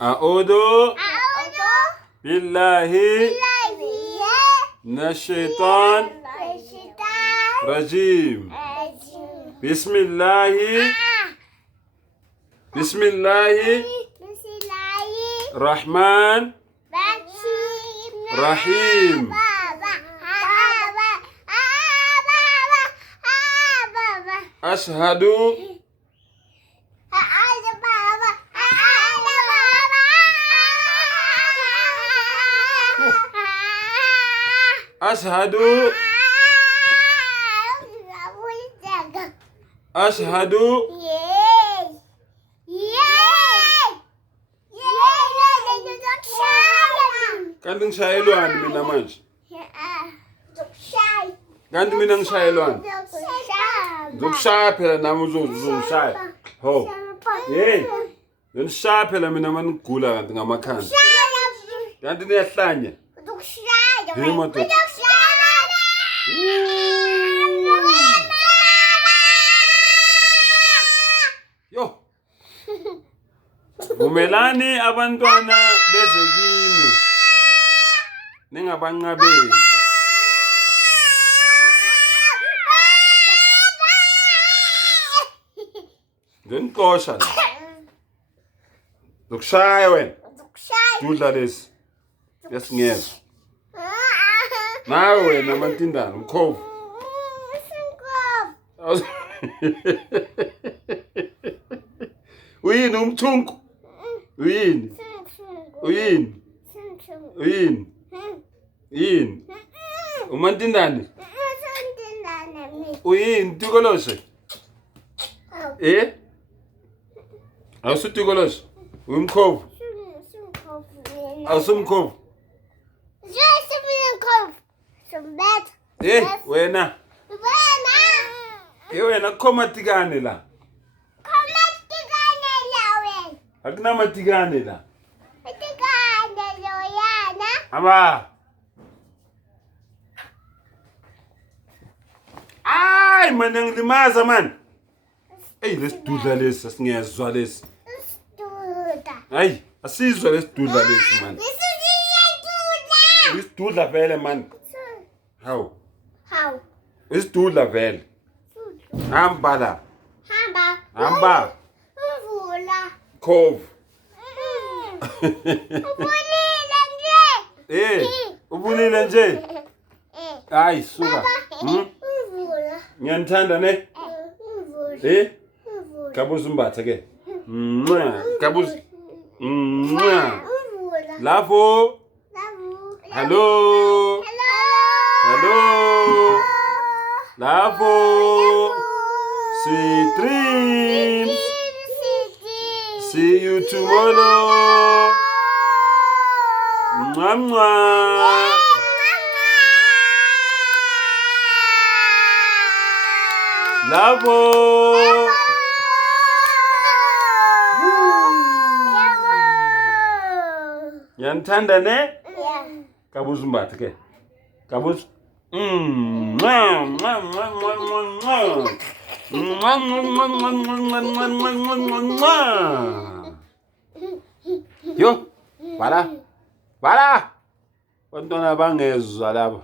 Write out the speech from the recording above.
A'udhu billahi nashaitan rajim. Bismillahi Rahman Rahim. Ashhadu Kanting Shailuan mina manje. Kanti mina ngishayelwana. Zokushaya phela nami uzongishaya. Ho. Hey. Ngishaya phela mina manigula kanti ngamakhanda. Kanti niyahlanya. Hey madoda. Yo. Vumelani abantwana beze kimi. Ningabanqabeli. Nginkosha la. Zokushaya wena. Dudla lesi. Yasingeza. Nawe wena mantindana umkhovu. Uyini umthunku? Uyini? Yini? Umantindane? Uyini tikoloshe? Awusutikoloshi? Uyumkhovu? Awusumkhovu? Wena? Wena khomatikane la. Akunamatikane la. Aba. Ay man ngilimaza man. Hey lesidudla lesi asingezwa lesi. Hayi asizwe lesidudla lesi man. Lesidudla vele man. How? Lesidudla vele. Hamba la. Hamba. Khov. Ubulile nje. Hayi suka. Ngiyanthanda ne? Kabuza umbatha ke. Kabuza. Lapho. Hello. Lapho. Sweet dreams. See you tomorrow. Mwah. Lavo. Yanthanda ne? Kabuza umbatha ke. Kabuza. Yo, bala. Bantwana bangezwa lapha.